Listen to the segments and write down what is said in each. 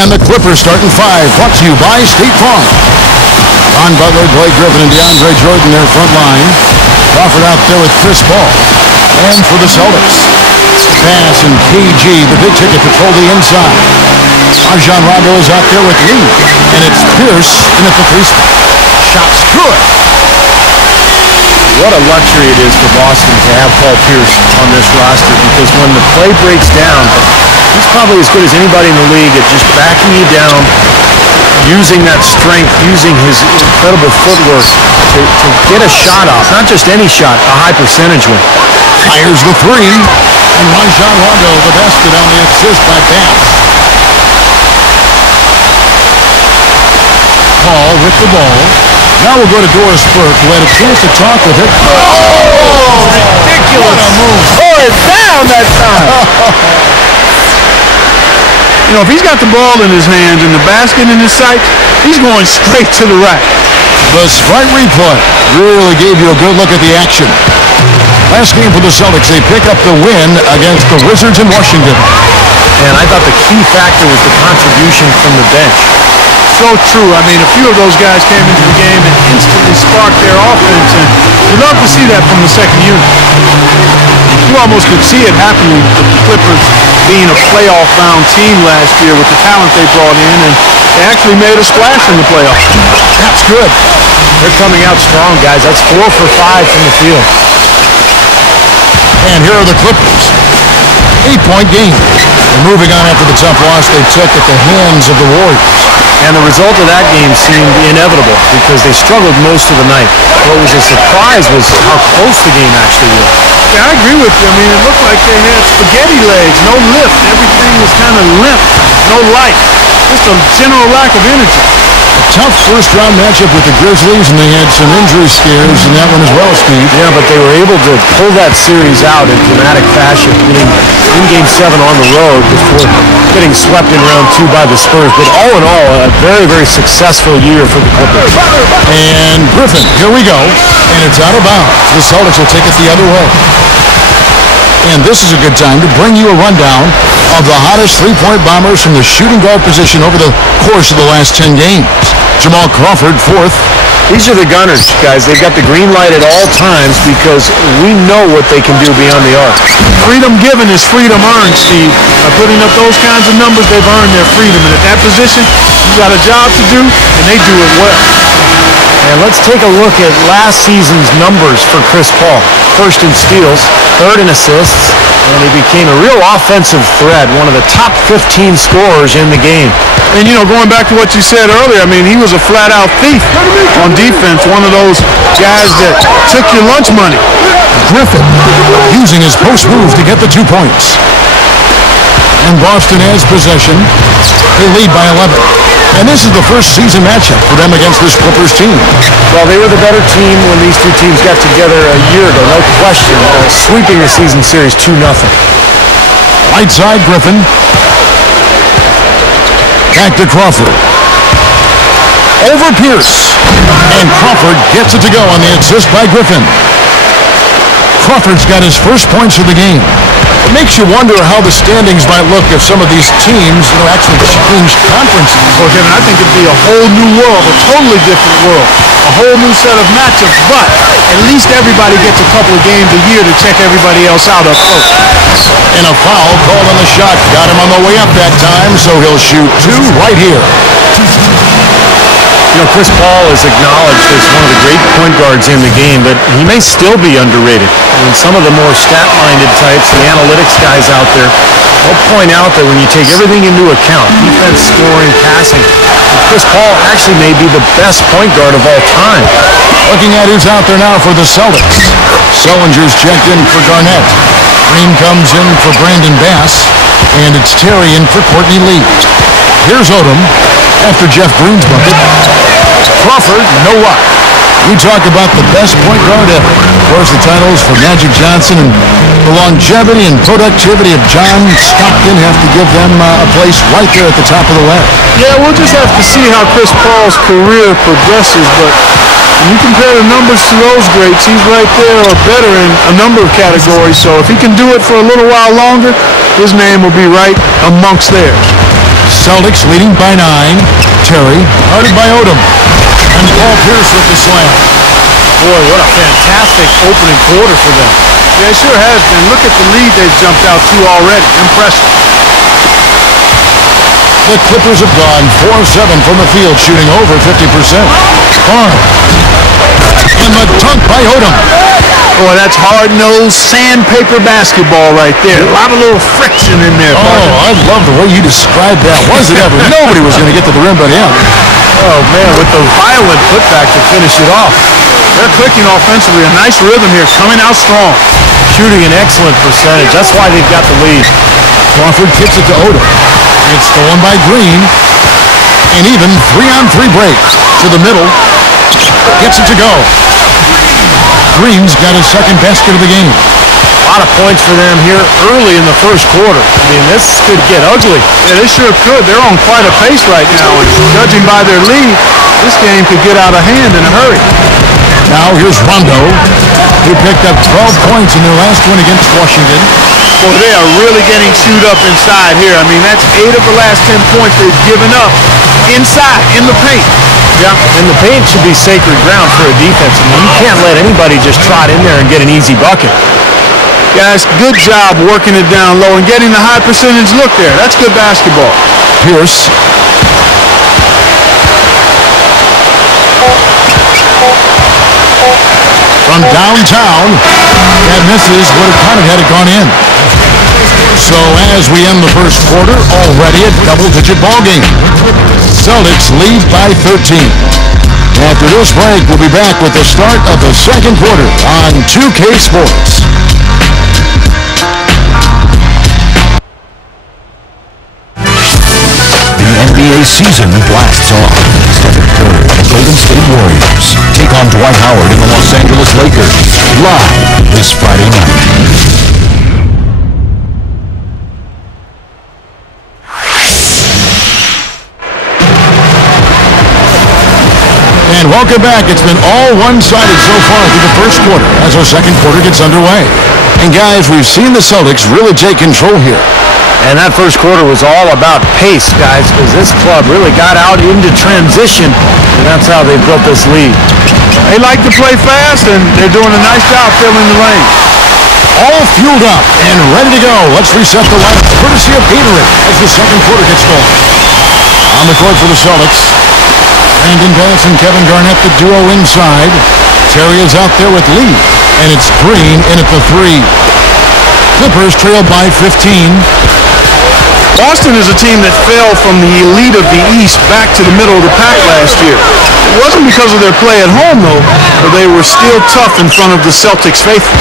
And the Clippers starting 5. Brought to you by State Farm. Ron Butler, Blake Griffin, and DeAndre Jordan, their front line. Crawford out there with Chris Paul. And for the Celtics, Pass and KG, the big ticket, patrol the inside. Rajon Rondo is out there with Lee. And it's Pierce in at the 3 spot. Shot's good. What a luxury it is for Boston to have Paul Pierce on this roster, because when the play breaks down, he's probably as good as anybody in the league at just backing you down, using that strength, using his incredible footwork to get a shot off. Not just any shot, a high percentage one. Fires the 3. And Rajon Rondo, the basket on the assist by Bass. Paul with the ball. Now we'll go to Doris Burke, who had a chance to talk with it. Oh, ridiculous. What a move. Tore it down that time. You know, if he's got the ball in his hands and the basket in his sights, he's going straight to the rack. The smart replay really gave you a good look at the action. Last game for the Celtics, they pick up the win against the Wizards in Washington. And I thought the key factor was the contribution from the bench. So true. I mean, a few of those guys came into the game and instantly sparked their offense, and you love to see that from the second unit. You almost could see it happening with the Clippers being a playoff-bound team last year with the talent they brought in, and they actually made a splash in the playoffs. That's good. They're coming out strong, guys. That's 4 for 5 from the field. And here are the Clippers. 8-point game. And moving on after the tough loss they took at the hands of the Warriors. And the result of that game seemed inevitable because they struggled most of the night. What was a surprise was how close the game actually was. Yeah, I agree with you. I mean, it looked like they had spaghetti legs, no lift. Everything was kind of limp, no life. Just a general lack of energy. A tough first-round matchup with the Grizzlies, and they had some injury scares in that one as well, Steve. Yeah, but they were able to pull that series out in dramatic fashion, getting in Game 7 on the road before getting swept in round 2 by the Spurs. But all in all, a very, very successful year for the Clippers. And Griffin, here we go, and it's out of bounds. The Celtics will take it the other way. And this is a good time to bring you a rundown of the hottest three-point bombers from the shooting guard position over the course of the last 10 games. Jamal Crawford, 4th. These are the gunners, guys. They've got the green light at all times because we know what they can do beyond the arc. Freedom given is freedom earned, Steve. By putting up those kinds of numbers, they've earned their freedom. And at that position, you got a job to do, and they do it well. And let's take a look at last season's numbers for Chris Paul. 1st in steals, 3rd in assists, and he became a real offensive threat, one of the top 15 scorers in the game. And, you know, going back to what you said earlier, I mean, he was a flat-out thief on defense, one of those guys that took your lunch money. Griffin using his post move to get the 2 points. And Boston has possession. They lead by 11. And this is the first season matchup for them against this Clippers team. Well, they were the better team when these two teams got together a year ago, no question. Sweeping the season series 2-0. Right side, Griffin. Back to Crawford. Over Pierce. And Crawford gets it to go on the assist by Griffin. Crawford's got his first points of the game. It makes you wonder how the standings might look if some of these teams, actually change conferences. Well, Kevin, I think it'd be a whole new world, a totally different world, a whole new set of matchups, but at least everybody gets a couple of games a year to check everybody else out up close. And a foul called on the shot. Got him on the way up that time, so he'll shoot 2 right here. You know, Chris Paul is acknowledged as one of the great point guards in the game, but he may still be underrated. I mean, some of the more stat-minded types, the analytics guys out there, they'll point out that when you take everything into account, defense, scoring, passing, Chris Paul actually may be the best point guard of all time. Looking at who's out there now for the Celtics. Sullinger's checked in for Garnett. Green comes in for Brandon Bass. And it's Terry in for Courtney Lee. Here's Odom after Jeff Green's bucket. Crawford, no luck. We talk about the best point guard ever. Of course, the titles for Magic Johnson and the longevity and productivity of John Stockton have to give them a place right there at the top of the ladder. Yeah, we'll just have to see how Chris Paul's career progresses, but when you compare the numbers to those greats, he's right there or better in a number of categories. So if he can do it for a little while longer, his name will be right amongst theirs. Celtics leading by 9. Terry, guarded by Odom. And Paul Pierce with the slam. Boy, what a fantastic opening quarter for them. Yeah, it sure has been. Look at the lead they've jumped out to already. Impressive. The Clippers have gone 4-7 from the field, shooting over 50%. Barnes. And the dunk by Odom. Boy, that's hard-nosed sandpaper basketball right there. A lot of little friction in there. Oh, I love the way you described that. Was it ever? Nobody was going to get to the rim but him. Oh, man, with the violent putback to finish it off. They're clicking offensively. A nice rhythm here, coming out strong. Shooting an excellent percentage. That's why they've got the lead. Crawford kicks it to Odom. It's stolen by Green. And even 3-on-3 breaks to the middle. Gets it to go. Green's got his second basket of the game. A lot of points for them here early in the first quarter. I mean, this could get ugly. Yeah, they sure could. They're on quite a pace right now. And judging by their lead, this game could get out of hand in a hurry. Now here's Rondo, who picked up 12 points in their last win against Washington. Boy, they are really getting chewed up inside here. I mean, that's 8 of the last 10 points they've given up inside, in the paint. Yeah, and the paint should be sacred ground for a defense. I mean, you can't let anybody just trot in there and get an easy bucket. Guys, good job working it down low and getting the high percentage look there. That's good basketball. Pierce. From downtown, that misses, would have counted had it gone in. So as we end the first quarter, already a double-digit ball game. Celtics lead by 13. After this break, we'll be back with the start of the second quarter on 2K Sports. The NBA season blasts off. Stephen Curry and Golden State Warriors take on Dwight Howard and the Los Angeles Lakers live this Friday night. And welcome back. It's been all one-sided so far through the first quarter as our second quarter gets underway. And guys, we've seen the Celtics really take control here. And that first quarter was all about pace, guys, because this club really got out into transition, and that's how they built this lead. They like to play fast, and they're doing a nice job filling the lane. All fueled up and ready to go. Let's reset the lineup, courtesy of Gatorade, as the second quarter gets going. On the court for the Celtics, Brandon Bass and Kevin Garnett, the duo inside. Terry is out there with Lee, and it's Green in at the 3. Clippers trail by 15. Boston is a team that fell from the elite of the East back to the middle of the pack last year. It wasn't because of their play at home, though, but they were still tough in front of the Celtics faithful.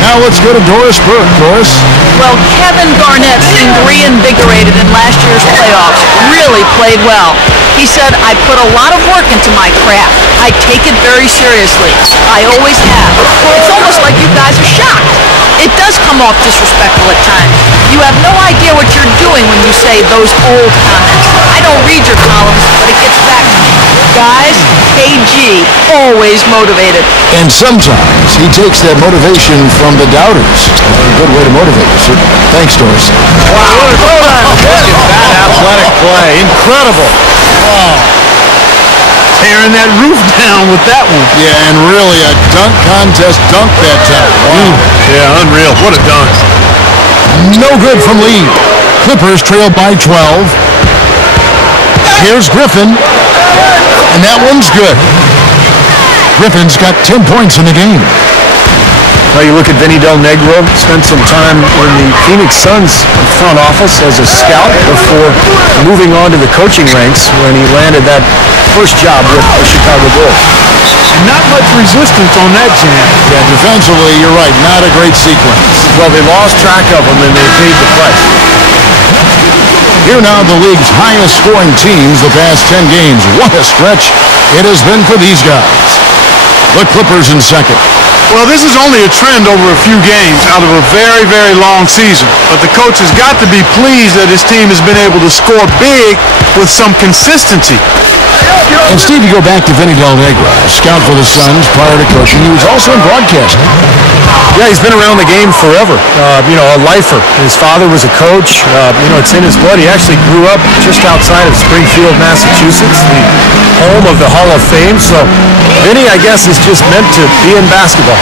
Now let's go to Doris Burke. Doris? Well, Kevin Garnett seemed reinvigorated in last year's playoffs. Really played well. He said, I put a lot of work into my craft. I take it very seriously. I always have. It's almost like you guys are shocked. It does come off disrespectful at times. You have no idea what you're doing when you say those old comments. I don't read your columns, but it gets back to me. Guys, KG, always motivated. And sometimes he takes that motivation from the doubters. A good way to motivate you, sir. Thanks, Doris. Wow, look at that athletic play. Incredible. Wow. Tearing that roof down with that one. Yeah, and really a dunk contest dunk that time. Wow. Yeah, unreal. What a dunk. No good from Lee. Clippers trail by 12. Here's Griffin. And that one's good. Griffin's got 10 points in the game. Now you look at Vinny Del Negro, spent some time in the Phoenix Suns front office as a scout before moving on to the coaching ranks when he landed that first job with the Chicago Bulls. Not much resistance on that jam. Yeah, defensively, you're right, not a great sequence. Well, they lost track of him and they paid the price. Here now the league's highest scoring teams the past 10 games. What a stretch it has been for these guys. The Clippers in second. Well, this is only a trend over a few games out of a very, very long season. But the coach has got to be pleased that his team has been able to score big with some consistency. And Steve, you go back to Vinny Del Negro, a scout for the Suns prior to coaching. He was also in broadcasting. Yeah, he's been around the game forever. A lifer. His father was a coach. It's in his blood. He actually grew up just outside of Springfield, Massachusetts, the home of the Hall of Fame. So Vinny, I guess, is just meant to be in basketball.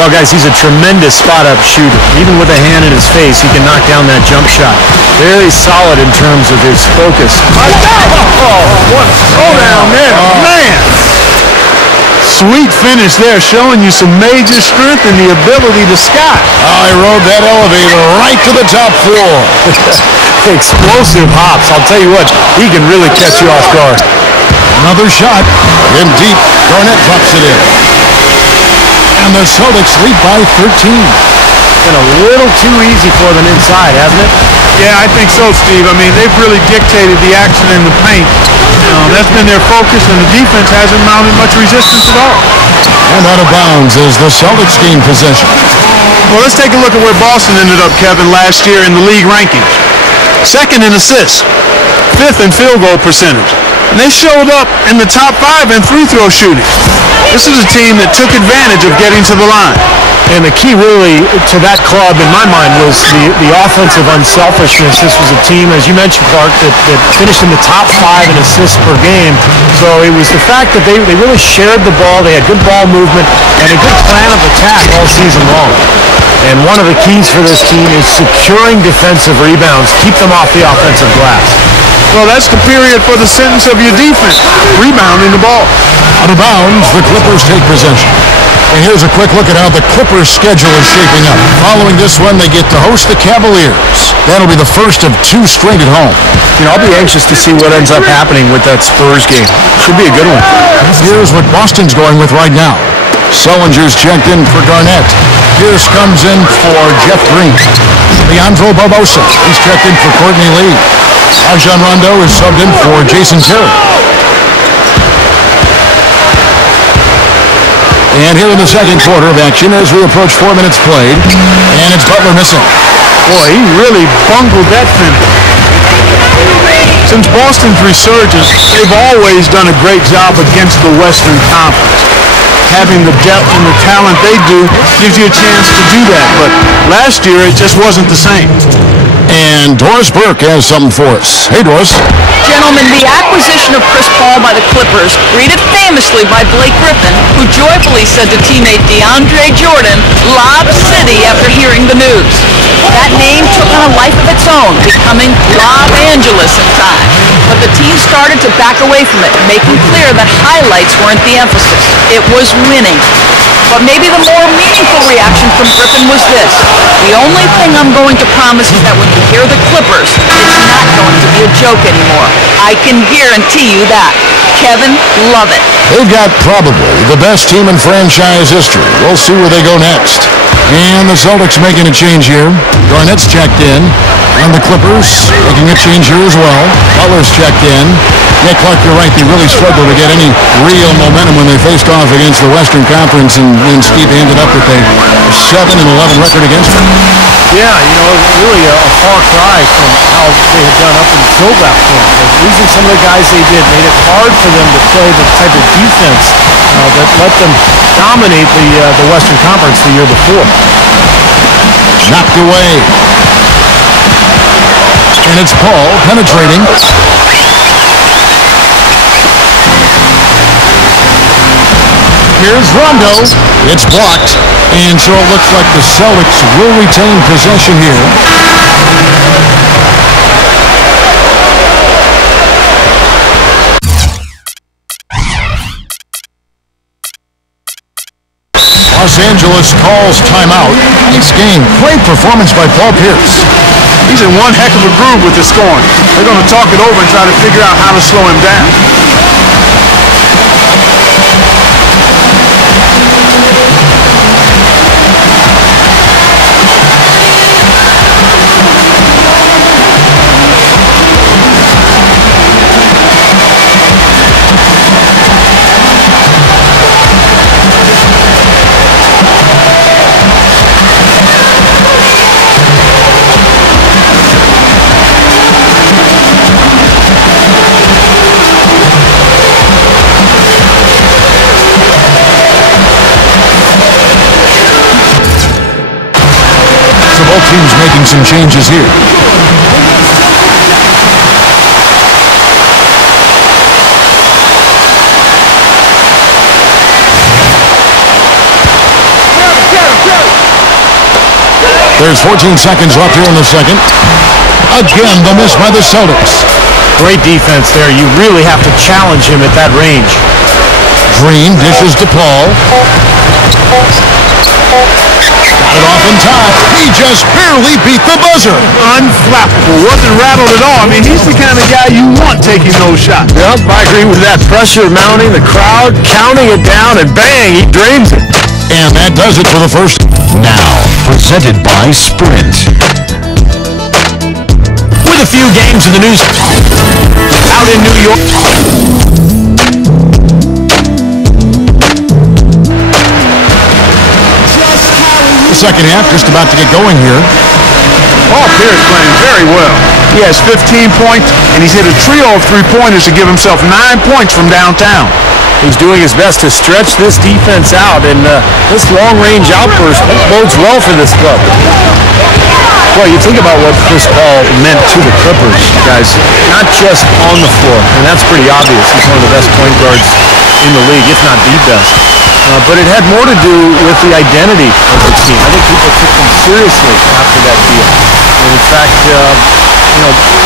Well, guys, he's a tremendous spot-up shooter. Even with a hand in his face, he can knock down that jump shot. Very solid in terms of his focus. Oh, what a throwdown there. Man! Sweet finish there, showing you some major strength and the ability to sky. I rode that elevator right to the top floor. Explosive hops. I'll tell you what, he can really catch you off guard. Another shot. In deep. Garnett drops it in. And the Celtics lead by 13. Been a little too easy for them inside, hasn't it? Yeah, I think so, Steve. I mean, they've really dictated the action in the paint. That's been their focus, and the defense hasn't mounted much resistance at all. And out of bounds as the Celtics gain possession. Well, let's take a look at where Boston ended up, Kevin, last year in the league rankings. Second in assists, fifth in field goal percentage. And they showed up in the top 5 in free throw shooting. This is a team that took advantage of getting to the line. And the key really to that club, in my mind, was the offensive unselfishness. This was a team, as you mentioned, Clark, that finished in the top 5 in assists per game. So it was the fact that they really shared the ball. They had good ball movement and a good plan of attack all season long. And one of the keys for this team is securing defensive rebounds. Keep them off the offensive glass. Well, that's the period for the sentence of your defense, rebounding the ball. Out of bounds, the Clippers take possession. And here's a quick look at how the Clippers' schedule is shaping up. Following this one, they get to host the Cavaliers. That'll be the first of 2 straight at home. I'll be anxious to see what ends up happening with that Spurs game. Should be a good one. Here's what Boston's going with right now. Sullinger's checked in for Garnett. Pierce comes in for Jeff Green. Leandro Barbosa, he's checked in for Courtney Lee. Rajon Rondo is subbed in for Jason Terry. And here in the second quarter of action as we approach 4 minutes played. And it's Butler missing. Boy, he really bungled that finish. Since Boston's resurgence, they've always done a great job against the Western Conference. Having the depth and the talent they do gives you a chance to do that. But last year, it just wasn't the same. And Doris Burke has something for us. Hey, Doris. Gentlemen, the acquisition of Chris Paul by the Clippers, greeted famously by Blake Griffin, who joyfully said to teammate DeAndre Jordan, "Lob City," after hearing the news. That name took on a life of its own, becoming Los Angeles in time. But the team started to back away from it, making clear that highlights weren't the emphasis. It was winning. But maybe the more meaningful reaction from Griffin was this: "The only thing I'm going to promise is that when you hear the Clippers, it's not going to be a joke anymore. I can guarantee you that." Kevin, love it. They've got probably the best team in franchise history. We'll see where they go next. And the Celtics making a change here. Garnett's checked in. And the Clippers making a change here as well. Butler's checked in. Yeah, Clark, you're right. They really struggled to get any real momentum when they faced off against the Western Conference, and Steve ended up with a 7-11 record against them. Yeah, really a far cry from how they had done up until that point. Losing some of the guys they did made it hard for them to play the type of defense that let them dominate the Western Conference the year before. Knocked away. And it's Paul penetrating. Here's Rondo. It's blocked. And so it looks like the Celtics will retain possession here. Los Angeles calls timeout. Nice game. Great performance by Paul Pierce. He's in one heck of a groove with the scoring. They're going to talk it over and try to figure out how to slow him down. teams making some changes here. There's 14 seconds left here in the second. Again, the miss by the Celtics. Great defense there. You really have to challenge him at that range. Green dishes to Paul. Got it off in time. He just barely beat the buzzer. Unflappable. Wasn't rattled at all. I mean, he's the kind of guy you want taking those shots. Yep, I agree with that. Pressure mounting, the crowd counting it down, and bang, he drains it. And that does it for the first. Now, presented by Sprint. With a few games in the news out in New York. The second half just about to get going here. Paul Pierce playing very well. He has 15 points, and he's hit a trio of three-pointers to give himself 9 points from downtown. He's doing his best to stretch this defense out, and this long-range outburst bodes well for this club. Well, you think about what Chris Paul meant to the Clippers, guys, not just on the floor, and that's pretty obvious. He's one of the best point guards in the league, if not the best. But it had more to do with the identity of the team. I think people took them seriously after that deal. And in fact,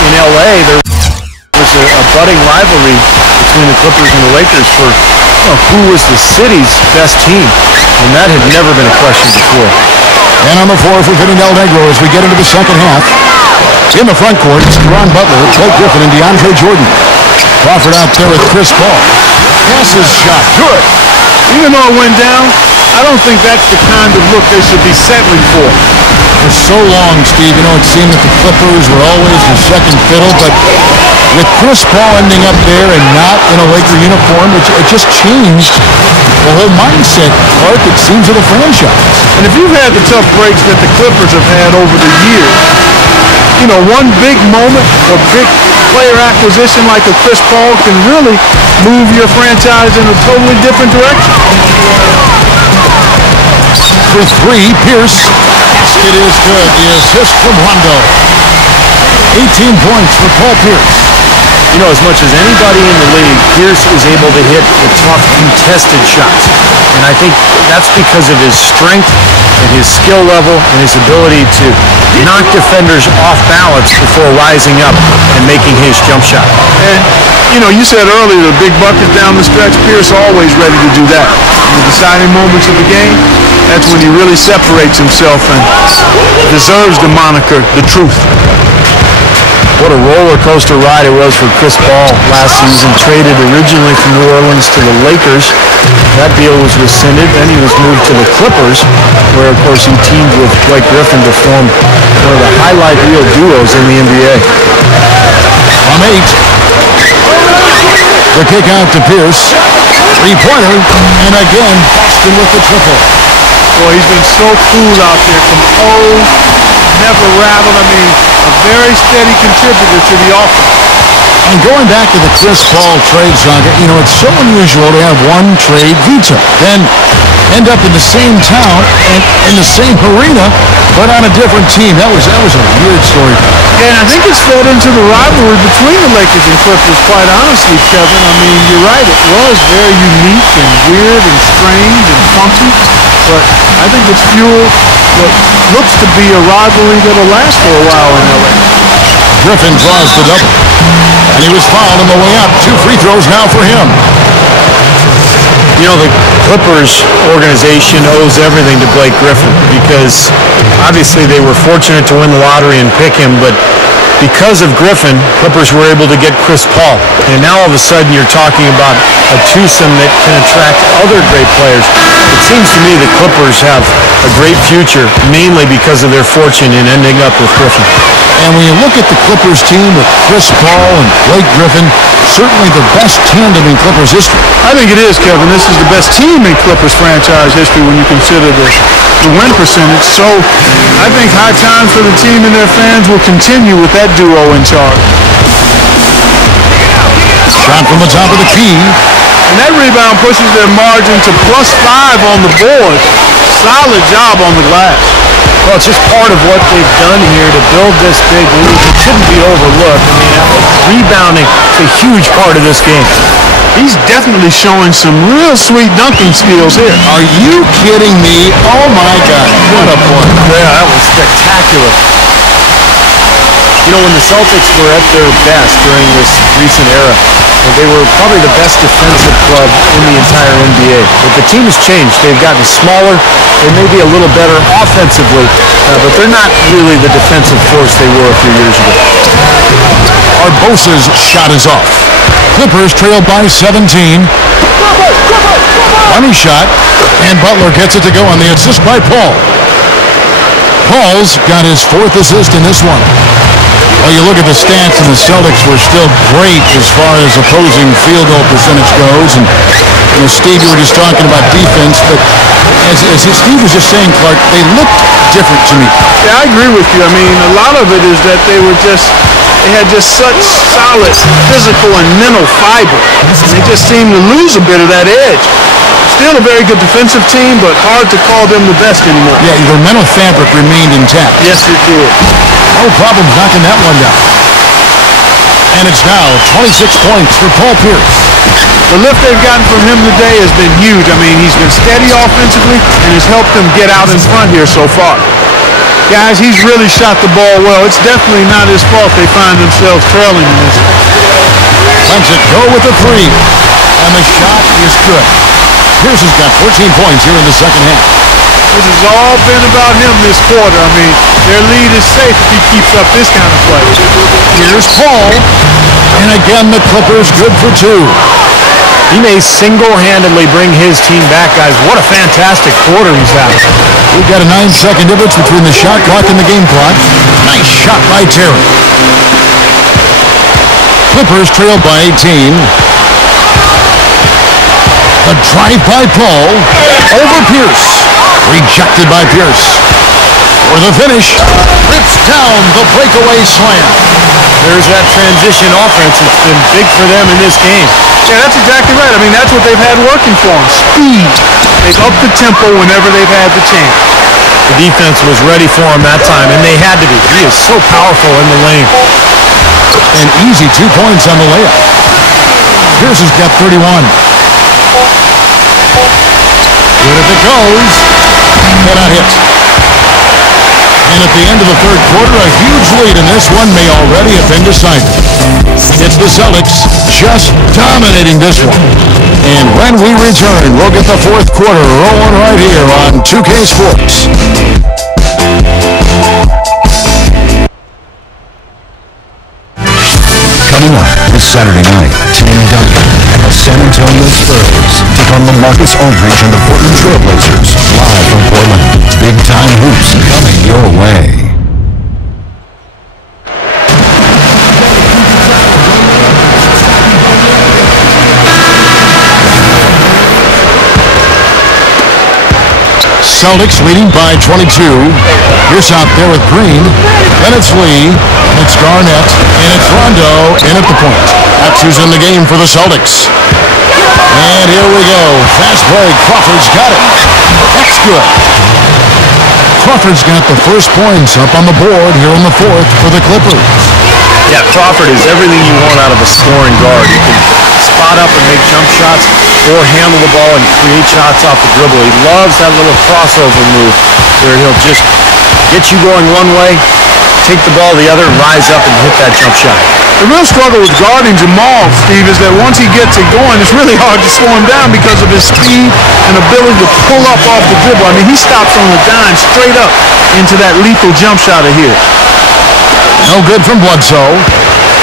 in L.A., there was a budding rivalry between the Clippers and the Lakers for who was the city's best team. And that had never been a question before. And on the floor for Vinny Del Negro as we get into the second half. In the front court, it's Ron Butler, Blake Griffin, and DeAndre Jordan. Crawford out there with Chris Paul. Passes shot. Good. Even though it went down, I don't think that's the kind of look they should be settling for. For so long, Steve, it seemed that the Clippers were always the second fiddle, but with Chris Paul ending up there and not in a Laker uniform, it just changed the whole mindset, Clark, it seems, of the franchise. And if you've had the tough breaks that the Clippers have had over the years, one big moment or big player acquisition like a Chris Paul can really move your franchise in a totally different direction. For three, Pierce. It is good. The assist from Rondo. 18 points for Paul Pierce. As much as anybody in the league, Pierce is able to hit the tough, contested shots. And I think that's because of his strength and his skill level and his ability to knock defenders off balance before rising up and making his jump shot. And, you said earlier, the big bucket down the stretch, Pierce always ready to do that. In the deciding moments of the game, that's when he really separates himself and deserves the moniker, the truth. What a roller coaster ride it was for Chris Paul last season. Traded originally from New Orleans to the Lakers. That deal was rescinded. Then he was moved to the Clippers, where, of course, he teamed with Blake Griffin to form one of the highlight reel duos in the NBA. From 8. The kick out to Pierce. Three-pointer. And again, Boston with the triple. Boy, he's been so cool out there. Composed. Never rattled. A very steady contributor to the offense. And going back to the Chris Paul trade saga, it's so unusual to have one trade veto. Then end up in the same town and in the same arena, but on a different team. That was a weird story. Yeah, and I think it's fed into the rivalry between the Lakers and Clippers, quite honestly, Kevin. You're right. It was very unique and weird and strange and funky. But I think it's fueled what looks to be a rivalry that'll last for a while in LA. Griffin draws the double. And he was fouled on the way up. 2 free throws now for him. The Clippers organization owes everything to Blake Griffin because obviously they were fortunate to win the lottery and pick him, but because of Griffin, Clippers were able to get Chris Paul. And now all of a sudden you're talking about a twosome that can attract other great players. It seems to me the Clippers have a great future, mainly because of their fortune in ending up with Griffin. And when you look at the Clippers team with Chris Paul and Blake Griffin, certainly the best tandem in Clippers history. I think it is, Kevin. This is the best team in Clippers franchise history when you consider the win percentage. So I think high times for the team and their fans will continue with that duo in charge. Shot from the top of the key. And that rebound pushes their margin to +5 on the board. Solid job on the glass. Well, it's just part of what they've done here to build this big lead. It shouldn't be overlooked. I mean, rebounding is a huge part of this game. He's definitely showing some real sweet dunking skills here. Are you kidding me? Oh, my God. What a point. Yeah, that was spectacular. You know, when the Celtics were at their best during this recent era, they were probably the best defensive club in the entire NBA. But the team has changed. They've gotten smaller. They may be a little better offensively, but they're not really the defensive force they were a few years ago. Barbosa's shot is off. Clippers trail by 17. Money shot, and Butler gets it to go on the assist by Paul. Paul's got his 4th assist in this one. Well, you look at the stats, and the Celtics were still great as far as opposing field goal percentage goes. And Steve, you were just talking about defense, but as Steve was just saying, Clark, they looked different to me. Yeah, I agree with you. I mean, a lot of it is that they had just such solid physical and mental fiber. And they just seemed to lose a bit of that edge. Still a very good defensive team, but hard to call them the best anymore. Yeah, their mental fabric remained intact. Yes, it did. No problem knocking that one down. And it's now 26 points for Paul Pierce. The lift they've gotten from him today has been huge. I mean, he's been steady offensively and has helped them get out in front here so far. Guys, he's really shot the ball well. It's definitely not his fault they find themselves trailing in this. Lets it go with the 3. And the shot is good. Pierce has got 14 points here in the second half. This has all been about him this quarter. I mean, their lead is safe if he keeps up this kind of play. Here's Paul. And again, the Clippers good for 2. He may single-handedly bring his team back, guys. What a fantastic quarter he's having. We've got a 9-second difference between the shot clock and the game clock. Nice shot by Terry. Clippers trail by 18. A drive by Paul. Over Pierce. Rejected by Pierce. For the finish. Rips down the breakaway slam. There's that transition offense. It's been big for them in this game. Yeah, that's exactly right. I mean, that's what they've had working for them. Speed. They've upped the tempo whenever they've had the chance. The defense was ready for him that time, and they had to be. He is so powerful in the lane. An easy 2 points on the layup. Pierce has got 31. Good if it goes. Cannot hit. And at the end of the third quarter, a huge lead in this one may already have been decided. It's the Celtics just dominating this one. And when we return, we'll get the fourth quarter rolling right here on 2K Sports. Coming up this Saturday night, Tim Duncan and the San Antonio Spurs take on LaMarcus Aldridge and the Portland Trail Blazers live from Portland. Big time hoops coming your way. Celtics leading by 22. Pierce out there with Green. Then it's Lee. It's Garnett. And it's Rondo in at the point. That's who's in the game for the Celtics. And here we go. Fast break. Crawford's got it. That's good. Crawford's got the first points up on the board here in the fourth for the Clippers. Yeah, Crawford is everything you want out of a scoring guard. He can spot up and make jump shots or handle the ball and create shots off the dribble. He loves that little crossover move where he'll just get you going one way, take the ball the other, and rise up and hit that jump shot. The real struggle with guarding Jamal, Steve, is that once he gets it going, it's really hard to slow him down because of his speed and ability to pull up off the dribble. I mean, he stops on a dime straight up into that lethal jump shot of his. No good from Bledsoe.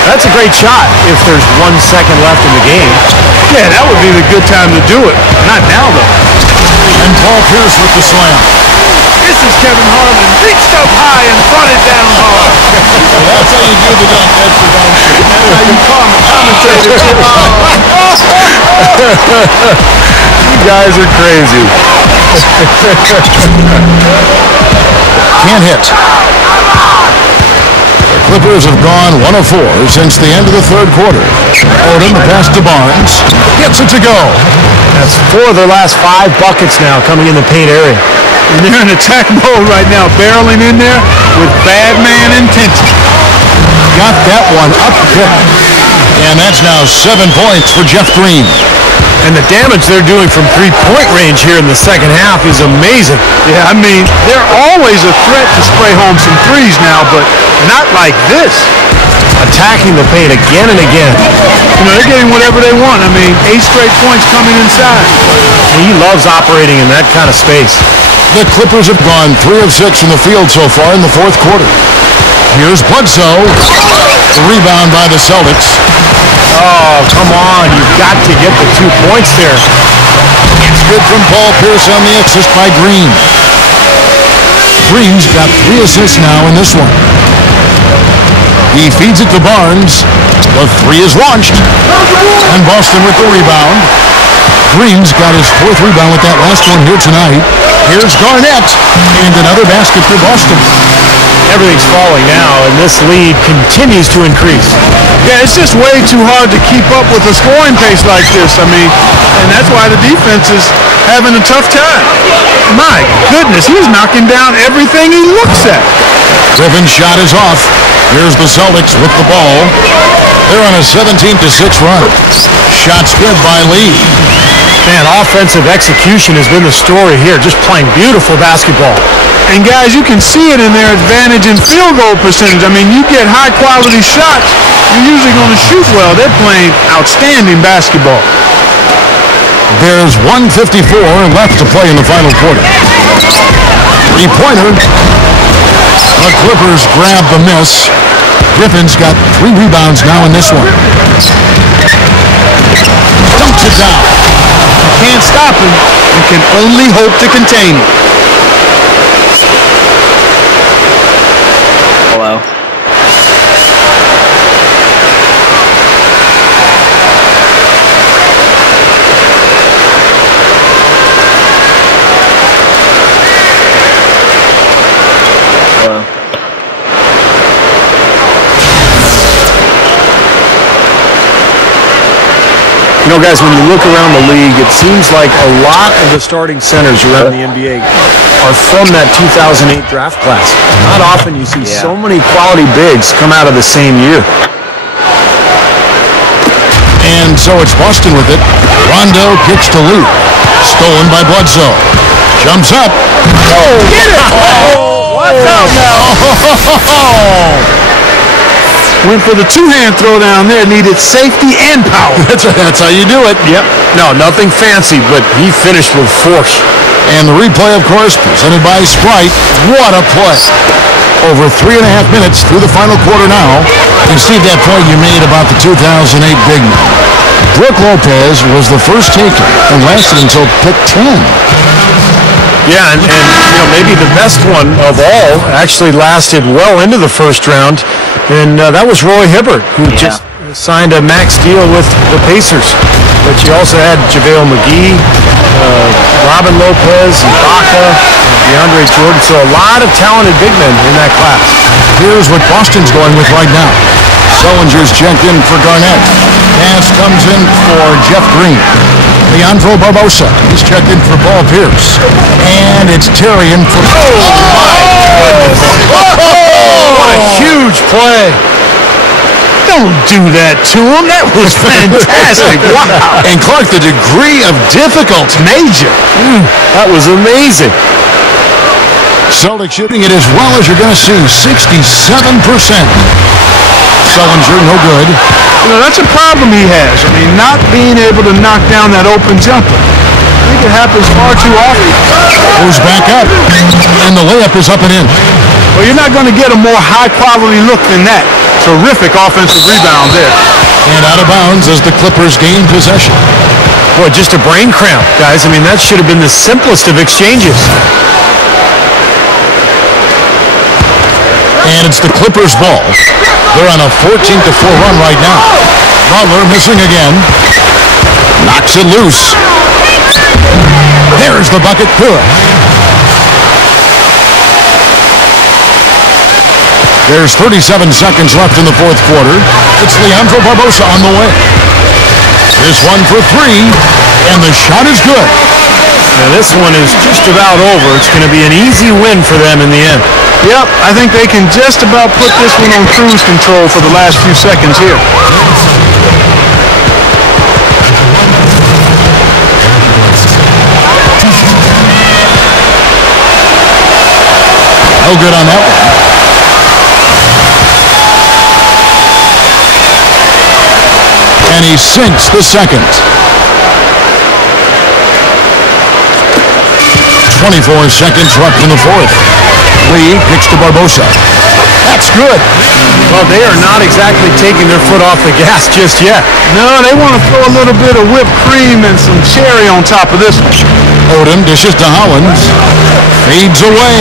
That's a great shot if there's 1 second left in the game. Yeah, that would be the good time to do it. Not now, though. And Paul Pierce with the slam. This is Kevin Harlan. Reached up high and brought it down hard. Well, that's how you do the dunk. That's the dunk. That's how you commentate. You guys are crazy. Can't hit. The Clippers have gone 1 of 4 since the end of the third quarter. Odom, the pass to Barnes, gets it to go. That's 4 of their last 5 buckets now coming in the paint area. And they're in attack mode right now, barreling in there with bad man intention. Got that one up quick. And that's now 7 points for Jeff Green. And the damage they're doing from three-point range here in the second half is amazing. Yeah, I mean, they're always a threat to spray home some threes now, but not like this. Attacking the paint again and again. You know, they're getting whatever they want. I mean, 8 straight points coming inside. He loves operating in that kind of space. The Clippers have gone 3 of 6 in the field so far in the fourth quarter. Here's Bledsoe. The rebound by the Celtics. Oh, come on. You've got to get the 2 points there. It's good from Paul Pierce on the assist by Green. Green's got 3 assists now in this one. He feeds it to Barnes. The 3 is launched. And Boston with the rebound. Green's got his 4th rebound with that last one here tonight. Here's Garnett. And another basket for Boston. Everything's falling now, and this lead continues to increase. Yeah, it's just way too hard to keep up with a scoring pace like this. I mean, and that's why the defense is having a tough time. My goodness, he's knocking down everything he looks at. Griffin's shot is off. Here's the Celtics with the ball. They're on a 17-6 run. Shots good by Lee. Man, offensive execution has been the story here. Just playing beautiful basketball. And guys, you can see it in their advantage in field goal percentage. I mean, you get high quality shots, you're usually going to shoot well. They're playing outstanding basketball. There's 1:54 left to play in the final quarter. 3-pointer. The Clippers grab the miss. Griffin's got 3 rebounds now in this one. Dumps it down. You can't stop him. You can only hope to contain him. Hello. You know, guys, when you look around the league, it seems like a lot of the starting centers around the NBA are from that 2008 draft class. Not often you see so many quality bigs come out of the same year. And so it's Boston with it. Rondo kicks to Lee. Stolen by Bledsoe. Jumps up. Oh, get it! Oh, what's up now? Went for the two-hand throw down there. Needed safety and power. That's how you do it. Yep. No, nothing fancy, but he finished with force. And the replay, of course, presented by Sprite. What a play. Over 3.5 minutes through the final quarter now. You see that point you made about the 2008 big man. Brook Lopez was the first taker and lasted until pick 10. Yeah, and you know, maybe the best one of all actually lasted well into the first round, and that was Roy Hibbert, who just signed a max deal with the Pacers. But you also had JaVale McGee, Robin Lopez, Ibaka, DeAndre Jordan, so a lot of talented big men in that class. Here's what Boston's going with right now. Sullinger's checked in for Garnett. Pass comes in for Jeff Green. Leandro Barbosa is checked in for Paul Pierce. And it's Terry in for... Oh, my goodness. What a huge play. Don't do that to him. That was fantastic. Wow. And Clark, the degree of difficulty. Major. That was amazing. Celtics shooting it as well as you're going to see. 67%. Sullinger, no good. You know, that's a problem he has. I mean, not being able to knock down that open jumper. I think it happens far too often. Goes back up. And the layup is up and in. Well, you're not going to get a more high-quality look than that. Terrific offensive rebound there. And out of bounds as the Clippers gain possession. Boy, just a brain cramp, guys. I mean, that should have been the simplest of exchanges. And it's the Clippers' ball. They're on a 14-4 run right now. Butler missing again. Knocks it loose. There's the bucket. Good. There's 37 seconds left in the fourth quarter. It's Leandro Barbosa on the way. This one for 3, and the shot is good. Now this one is just about over. It's going to be an easy win for them in the end. Yep, I think they can just about put this one on cruise control for the last few seconds here. No good on that one. And he sinks the second. 24 seconds left in the fourth. Lee kicks to Barbosa. That's good. Well, they are not exactly taking their foot off the gas just yet. No, they want to throw a little bit of whipped cream and some cherry on top of this one. Odom dishes to Hollins. Fades away.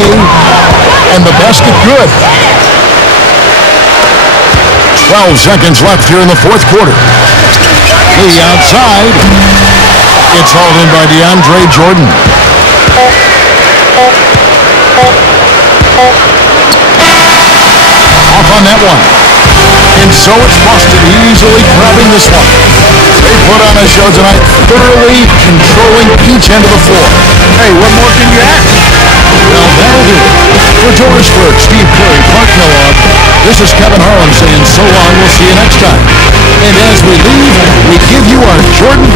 And the basket good. 12 seconds left here in the fourth quarter. Lee outside. It's hauled in by DeAndre Jordan. Off on that one. And so it's Boston easily grabbing this one. They put on a show tonight, thoroughly controlling each end of the floor. Hey, what more can you ask? Well, that'll do it. For Doris Burke, Steve Curry, Clark Kellogg, this is Kevin Harlan saying so long. We'll see you next time. And as we leave, we give you our Jordan